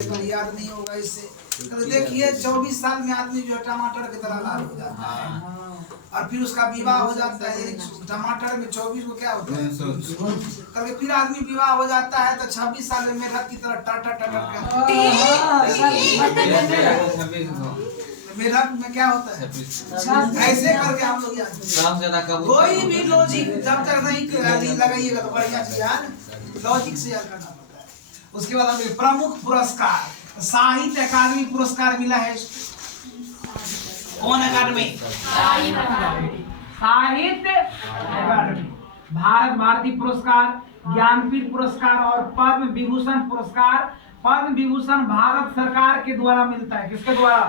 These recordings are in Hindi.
याद नहीं होगा इससे। तो देखिए 24 साल में आदमी जो है टमाटर की तरह लाल हो जाता है और फिर उसका विवाह हो जाता है। टमाटर में 24 को क्या होता है करके फिर आदमी विवाह हो जाता है तो 26 साल में मेढक की तरह मेढक में क्या होता है ऐसे करके हम लोग याद। कोई भी लॉजिक जब तक नहीं लगाइएगा तो बढ़िया से याद लॉजिक से याद करना पड़ता है। उसके बाद हमें प्रमुख पुरस्कार साहित्य अकादमी पुरस्कार मिला है। कौन अकादमी? साहित्य अकादमी, भारत भारती पुरस्कार, ज्ञानपीठ पुरस्कार और पद्म विभूषण पुरस्कार। पद्म विभूषण भारत सरकार के द्वारा मिलता है। किसके द्वारा?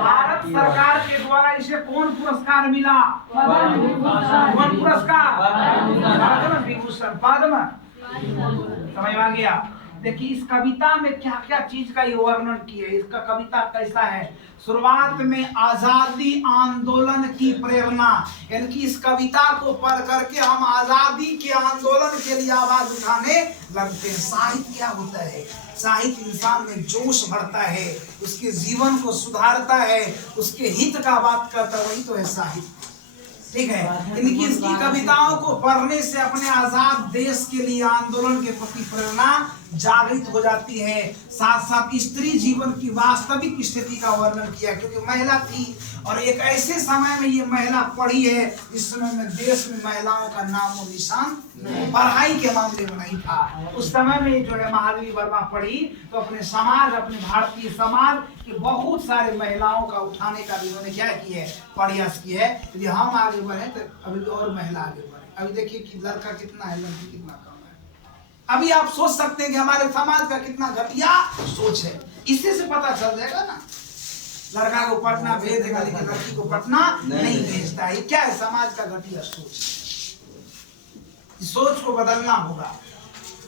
भारत सरकार के द्वारा। इसे कौन पुरस्कार मिला? कौन पुरस्कार? पद्म विभूषण। पद्म समझ में आ गया। देखिए इस कविता में क्या क्या चीज का ये वर्णन किया है। इसका कविता कैसा है? शुरुआत में आजादी आंदोलन की प्रेरणा, यानी कि इस कविता को पढ़ करके हम आजादी के आंदोलन के लिए आवाज उठाने लगते हैं। साहित्य क्या होता है? साहित्य इंसान में जोश भरता है, उसके जीवन को सुधारता है, उसके हित का बात करता है, वही तो है साहित्य। ठीक है। इनकी इसकी कविताओं को पढ़ने से अपने आजाद देश के लिए आंदोलन के प्रति प्रेरणा जागृत हो जाती है। साथ साथ स्त्री जीवन की वास्तविक स्थिति का वर्णन किया, क्योंकि महिला थी और एक ऐसे समय में ये महिला पढ़ी है जिस समय में देश में महिलाओं का नाम और निशान पढ़ाई के मामले में नहीं था। उस समय में जो है महादेवी वर्मा पढ़ी तो अपने समाज, अपने भारतीय समाज की बहुत सारे महिलाओं का उठाने का भी उन्होंने क्या किया है, प्रयास किया है। यदि हम आगे बढ़े तो अभी और महिला आगे बढ़े। अभी देखिए कि लड़का कितना है, लड़की कितना कम है। अभी आप सोच सकते हैं कि हमारे समाज का कितना घटिया सोच है। इससे से पता चल जाएगा ना। लड़का को पटना भेज देगा लेकिन लड़की को पटना नहीं भेजता है। क्या है? समाज का घटिया सोच। इस सोच को बदलना होगा।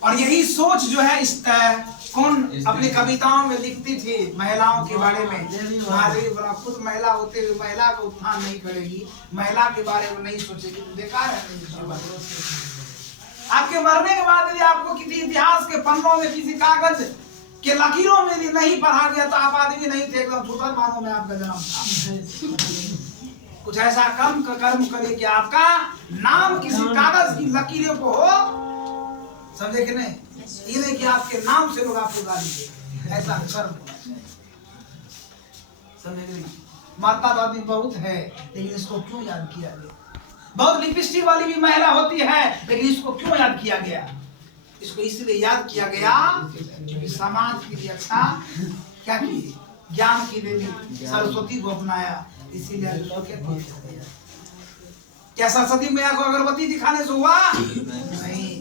और यही सोच जो है इस कौन अपनी कविताओं में लिखती थी महिलाओं के बारे में। महादेवी वर्मा खुद महिला होते हुए महिला का उत्थान नहीं करेगी, महिला के बारे में नहीं सोचेगी तो बेकार है। आपके मरने के बाद यदि आपको किसी इतिहास के पन्नों में किसी कागज के लकीरों में यदि नहीं पढ़ा गया तो आप आदमी नहीं थे, एकदम धूतल मानों में आपका जन्म था। कुछ ऐसा कर्म करिए कि आपका नाम किसी कागज की लकीरों को हो, समझे कि नहीं? ये नहीं कि आपके नाम से लोग आपको गाली दे, ऐसा कर्म होना चाहिए। समझे कि नहीं? माता तो आदमी बहुत है लेकिन इसको क्यों याद किया गया? बहुत लिपस्टिक वाली भी महिला होती है लेकिन इसको क्यों याद किया गया? इसको इसलिए याद किया गया क्योंकि समाज के लिए अच्छा क्या की, ज्ञान की देवी सरस्वती को अपनाया, इसीलिए क्या सरस्वती मैया को अगरबत्ती दिखाने से हुआ? नहीं,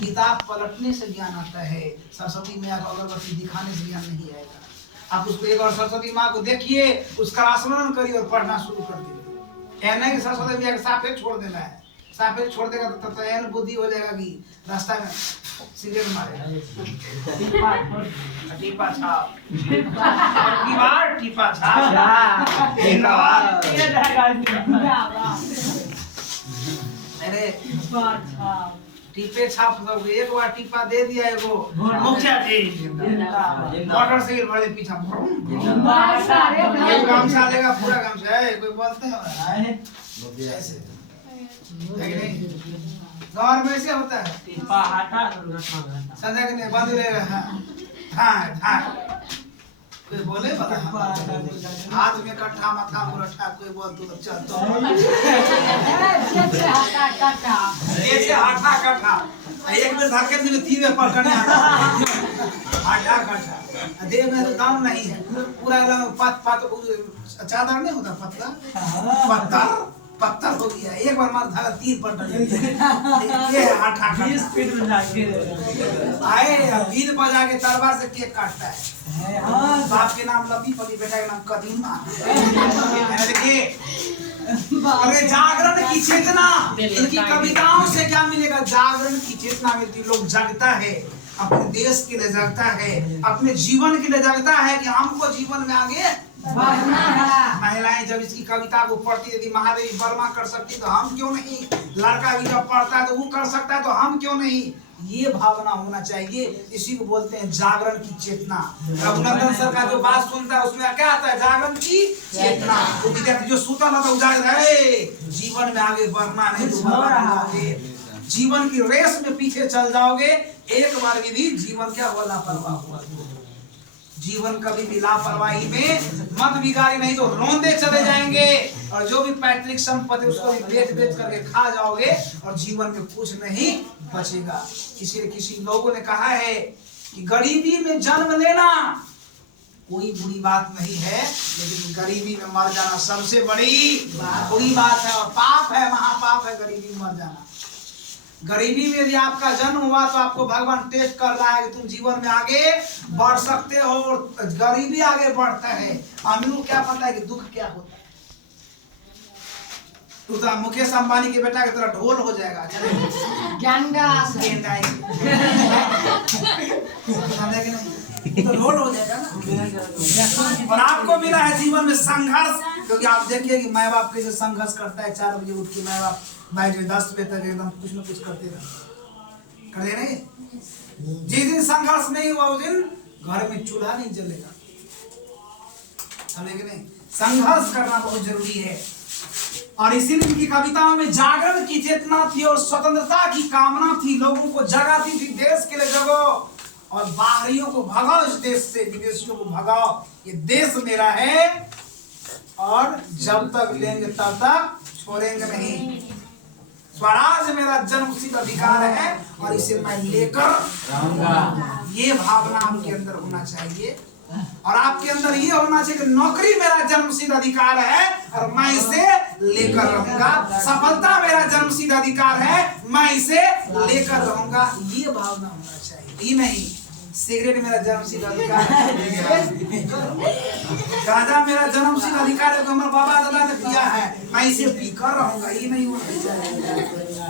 किताब पलटने से ज्ञान आता है। सरस्वती मैया को अगरबत्ती दिखाने से ज्ञान नहीं आएगा। आप उसको एक बार सरस्वती माँ को देखिए, उसका स्मरण करिए और पढ़ना शुरू कर दीजिए। कहना है कि सरस्वती मैया के साफे छोड़ देना है। साफे छोड़ देगा तो तैयार बुद्धि हो जाएगा कि रास्ता में सिगरेट मारेगा। टीपा छाप टीपा छाप। अरे टीपे छाप दोगे, एक बार टीपा दे दिया एगो मुखिया जी मोटरसाइकिल वाले पीछा गामछा लेगा, पूरा गामछा है। कोई बोलते हैं ऐसे गाँव में ऐसे होता है। संजय ने बंद रहेगा। हाँ कोई बोले बता हाथ में कट्ठा माथा मुरट्ठा, कोई बोल तो चल तो ऐसे हाथा कट्ठा एक में धक्के में तीन में पकड़ने हाथा कट्ठा देह में तो काम नहीं है। पूरा पत चादर नहीं होता पतला पत्थर हो गया। एक बार मार धागा 3 पलट ये हाथा स्पीड में जाके आए बीन बजा के तलवार से केक काटता है। बाप के नाम लतीफ अली, बेटा के नाम कदीमा। देखिए अरे जागरण की चेतना, इनकी कविताओं से क्या मिलेगा? जागरण की चेतना मिलती। लोग जगता है, अपने देश के लिए जगता है, अपने जीवन के लिए जगता है कि हमको जीवन में आगे बढ़ना है। महिलाएं जब इसकी कविता को पढ़ती, यदि महादेवी वर्मा कर सकती तो हम क्यों नहीं? लड़का भी जब पढ़ता है तो वो कर सकता है तो हम क्यों नहीं? ये भावना होना चाहिए। इसी को बोलते हैं जागरण की चेतना। रघुनंदन सर का जो बात सुनता है उसमें क्या आता है? जागरण की चेतना। वो विद्यार्थी जो सूता ना तो उजागर है, जीवन में आगे बढ़ना नहीं तो जीवन की रेस में पीछे चल जाओगे। एक बार भी जीवन क्या हुआ? लापरवाह हुआ। जीवन कभी भी लापरवाही में मत बिगाड़ी, नहीं तो रोंदे चले जाएंगे और जो भी पैतृक संपत्ति उसको भी बेच बेच करके खा जाओगे और जीवन में कुछ नहीं बचेगा। इसीलिए किसी लोगों ने कहा है कि गरीबी में जन्म लेना कोई बुरी बात नहीं है, लेकिन गरीबी में मर जाना सबसे बड़ी बुरी बात है और पाप है, महापाप है गरीबी में मर जाना। गरीबी में यदि आपका जन्म हुआ तो आपको भगवान टेस्ट कर रहा है कि तुम जीवन में आगे बढ़ सकते हो। गरीबी आगे बढ़ता है। अमीर को क्या पता है कि दुख क्या होता है। तू तो मुकेश अंबानी के बेटा की तरह ढोल हो जाएगा, तो ढोल हो जाएगा ना। और आपको मिला है जीवन में संघर्ष, क्योंकि आप देखिए कि माँ बाप कैसे संघर्ष करता है। 4 बजे उठ के माँ बाप 10 बजे तक एकदम कुछ न कुछ करते नहीं। जिस दिन संघर्ष नहीं हुआ उस दिन घर में चूल्हा नहीं जलेगा। नहीं, संघर्ष करना बहुत जरूरी है। और इसीलिए इनकी कविताओं में जागरण की चेतना थी और स्वतंत्रता की कामना थी। लोगों को जगाती थी, देश के लिए जगो और बाहरियों को भगाओ, इस देश से विदेशियों को भगाओ। ये देश मेरा है और जब तक लेंगे तब तक छोड़ेंगे नहीं। स्वराज मेरा जन्मसिद्ध अधिकार है और इसे मैं लेकर रहूंगा। ये भावना आपके अंदर होना चाहिए। और आपके अंदर ये होना चाहिए कि नौकरी मेरा जन्मसिद्ध अधिकार है और मैं इसे लेकर रहूंगा। सफलता मेरा जन्मसिद्ध अधिकार है, मैं इसे लेकर रहूंगा। ये भावना होना चाहिए। ये नहीं सिगरेट मेरा जन्मसिद्ध अधिकार है, गांजा मेरा जन्मसिद्ध अधिकार है, हमारे बाबा दादा ने पिया है, मैं इसे पीकर रहूंगा। ये नहीं होना चाहिए।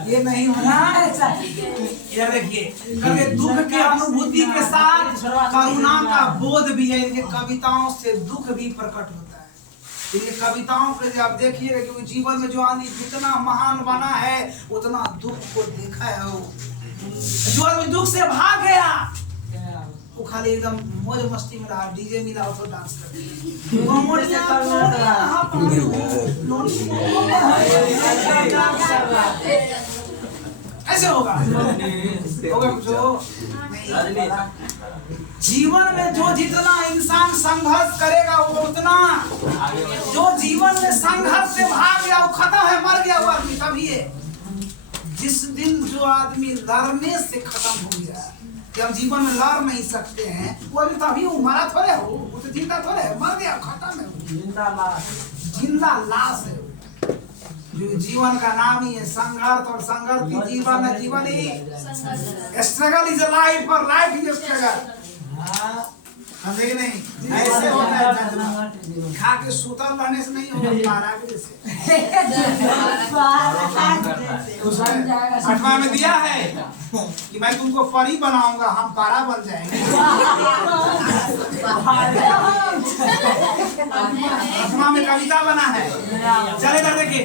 ये नहीं होना चाहिए। ये देखिए कभी दुख के अनुभूति के साथ करुणा का बोध भी है। इनके कविताओं से दुख भी प्रकट होता है। इनके कविताओं के आप देखिएगा, क्योंकि जीवन में जो आदमी जितना महान बना है उतना दुख को देखा है। जो आदमी दुख से भाग गया वो खाली एकदम मौज मस्ती में रहा, डीजे मिला तो डांस कर ऐसे होगा कुछ नहीं। जीवन में जो जितना इंसान संघर्ष करेगा वो उतना, जो जीवन में संघर्ष से भाग गया वो खत्म है, मर गया वो आदमी तभी है। जिस दिन जो आदमी लड़ने से खत्म हो गया कि हम जीवन में लड़ नहीं सकते हैं, वो अभी तभी मरा थोड़े हो, वो तो जिंदा थोड़े है, मर गया खत्म है, जिंदा लाश है। जो जीवन का नाम ही है संघर्ष, और संघर्ष की जीवन है, जीवन ही स्ट्रगल इज अ लाइफ और लाइफ इज अ स्ट्रगल। समझे नहीं? ऐसे होता है। खा के सुतल रहने से नहीं होगा, पारा से। 8वां में दिया है कि मैं तुमको परी बनाऊंगा, हम पारा बन जाएंगे। 8वां में कविता बना है, चलेगा देखिए।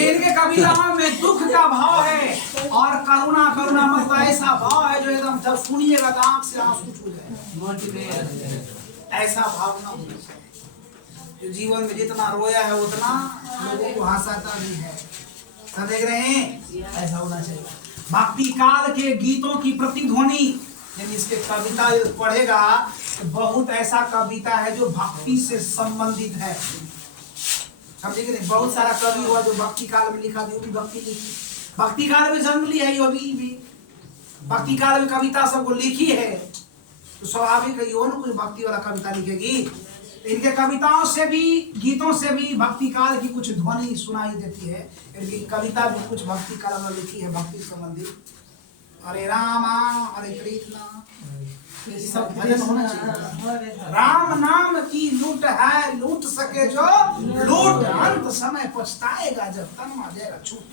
इनके कविताओं में दुख का भाव है और करुणा मतलब ऐसा भाव है जो एकदम जब सुनिएगा तो आंख से आंसू छू जाए। ऐसा भावना होना चाहिए। जो जीवन में जितना रोया है उतना लोगों को हंसाता भी है। सब देख रहे हैं? ऐसा होना चाहिए। भक्ति काल के गीतों की प्रतिध्वनि, यानी इसके कविता पढ़ेगा तो बहुत ऐसा कविता है जो भक्ति से संबंधित है। समझे कि नहीं? बहुत सारा कवि हुआ जो भक्ति काल में लिखा, भी भक्ति लिखी, भक्ति काल में जन्म लिया है, यो भी भक्ति काल में कविता सबको लिखी है, तो स्वाभाविक है यो न कुछ भक्ति वाला कविता लिखेगी। इनके कविताओं से भी, गीतों से भी भक्ति काल की कुछ ध्वनि सुनाई देती है। इनकी कविता भी कुछ भक्ति काल में लिखी है, भक्ति संबंधित। हरे रामा हरे कृष्णा, सब भजन होना चाहिए। राम नाम की लूट है, लूट सके जो लूट, अंत समय पछताएगा जब तन आ जाएगा छूट।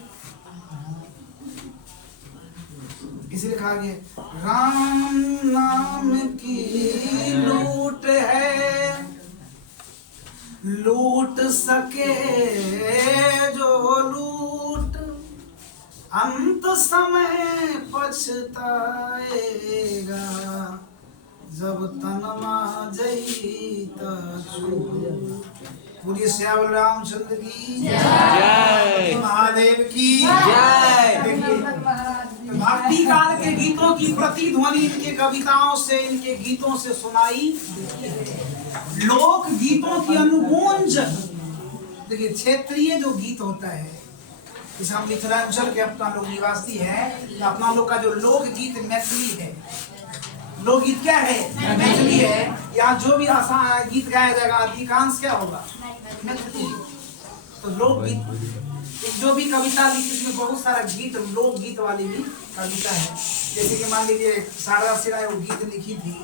इसलिए कहा गया राम नाम की लूट है, लूट सके जो लूट, अंत समय पछताएगा जब तनमा जईता पूरी श्याम रामचंद्र की जय, महादेव की जय। भक्ति काल के गीतों की प्रतिध्वनि इनके कविताओं से, इनके गीतों से सुनाई। लोक गीतों की अनुगूंज, देखिए क्षेत्रीय जो गीत होता है, इस हम मिथिलांचल के अपना लोग निवासी है, तो अपना लोग का जो लोक गीत मैथिली है। लोकगीत क्या है? मैथिली है। यहाँ जो भी आसान गीत गाया जाएगा अधिकांश क्या होगा? मैथिली। तो लोकगीत जो भी कविता लिखी इसमें बहुत सारा गीत लोकगीत वाली भी कविता है। जैसे कि मान लीजिए शारदा सिन्हा वो गीत लिखी थी,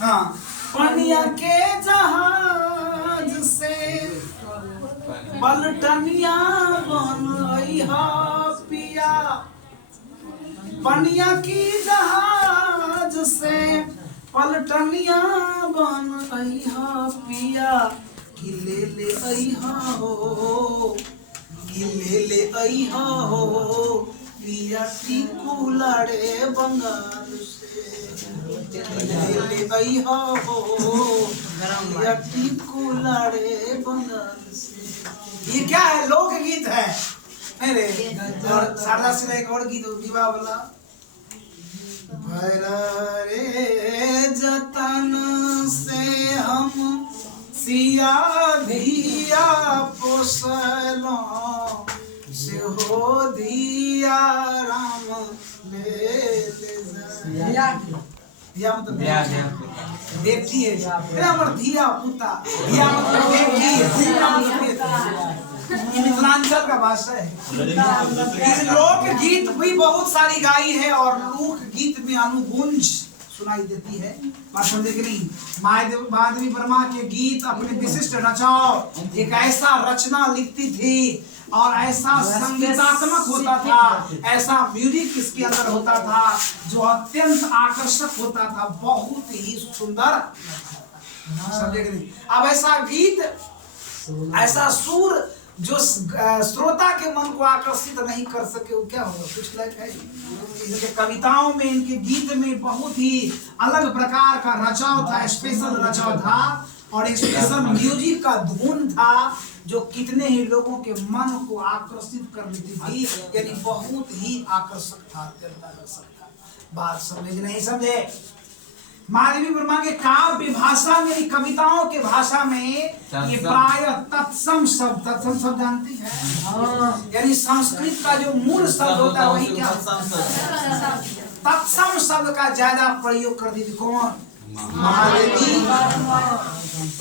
हाँ, पनिया के जहाज से पलटनिया बनइहा पिया, पनिया की जहाज से पलटनिया बनइहा पिया, कि ले अइहा हो, कि ले अइहा हो पिया टीकू लड़े बंगाल से, ले अइहा हो पिया टीकू लड़े बंगाल से। ये क्या है? लोकगीत है। अरे और शारदा सिन्हा एक और गीत विवाह वाला, भैरा रे जतन से हम सिया धिया पोसलो, से हो दिया राम ले दिया मतलब बेटी है, हमर धिया पुता, धिया मतलब बेटी, मिथिलांचल का भाषा है। इस लोक गीत भी बहुत सारी गाई है और लोक गीत में अनुगूंज सुनाई देती है। बात समझे कि नहीं? माधवी वर्मा के गीत अपने विशिष्ट रचाव, एक ऐसा रचना लिखती थी और ऐसा संगीतात्मक होता था, ऐसा म्यूजिक इसके अंदर होता था जो अत्यंत आकर्षक होता था, बहुत ही सुंदर। समझे कि नहीं? अब ऐसा गीत, ऐसा सुर जो श्रोता के मन को आकर्षित नहीं कर सके, वो क्या होगा? कुछ लायक है? इनके कविताओं में, इनके गीत में बहुत ही अलग प्रकार का रचाव था, स्पेशल रचाव था और स्पेशल म्यूजिक का धुन था जो कितने ही लोगों के मन को आकर्षित कर लेती थी, यानी बहुत ही आकर्षक था, अत्यंत आकर्षक था। बात समझ नहीं समझे? माधवी वर्मा के काव्य भाषा में, कविताओं के भाषा में ये प्राय तत्सम शब्द, तत्सम शब्द जानती है? यानी संस्कृत का जो मूल शब्द होता है वही क्या? तत्सम शब्द का ज्यादा प्रयोग कर दी थी। कौन? महादेवी।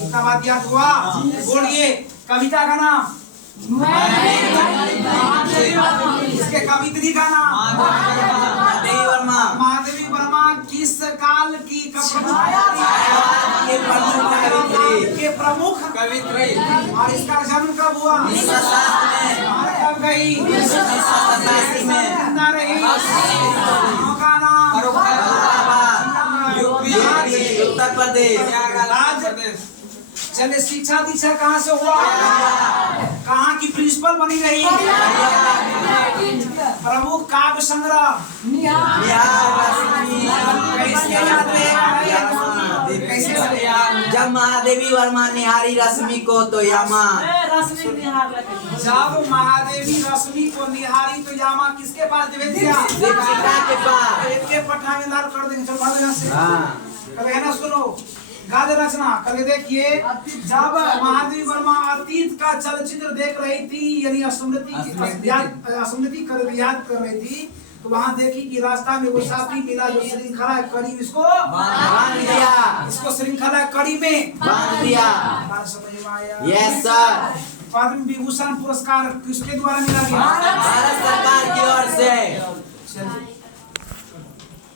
उसका बाद याद हुआ? बोलिए कविता का नाम, इसके कवित्री का नाम महादेवी वर्मा। किस काल की के प्रमुख कवित्री, और इसका जन्म कब हुआ? और कब गई? जिंदा रही। का नाम उत्तर प्रदेश। चले शिक्षा दीक्षा कहाँ से हुआ? कहाँ की प्रिंसिपल बनी रही? प्रमुख काव्य संग्रह कैसे याद रहेगा? कैसे जब महादेवी वर्मा निहारी रश्मि को तो यामा, जब महादेवी रश्मि को निहारी तो यामा किसके पास भेज दिया? दीक्षिता के पास। एक पट्टा में लाल कर देंगे। चलो है ना, सुनो गाद्य रचना करके देखिए। जब महादेवी वर्मा अतीत का चलचित्र देख रही थी, यानी स्मृति याद कर रही थी, तो वहाँ देखी कि रास्ता में वो साथी मिला जो श्रृंखला कड़ी इसको बांध दिया, इसको श्रृंखला कड़ी में बांध दिया। बात समझ में आया? Yes sir. पद्म विभूषण पुरस्कार किसके द्वारा मिला गया? भारत सरकार की ओर से। चलिए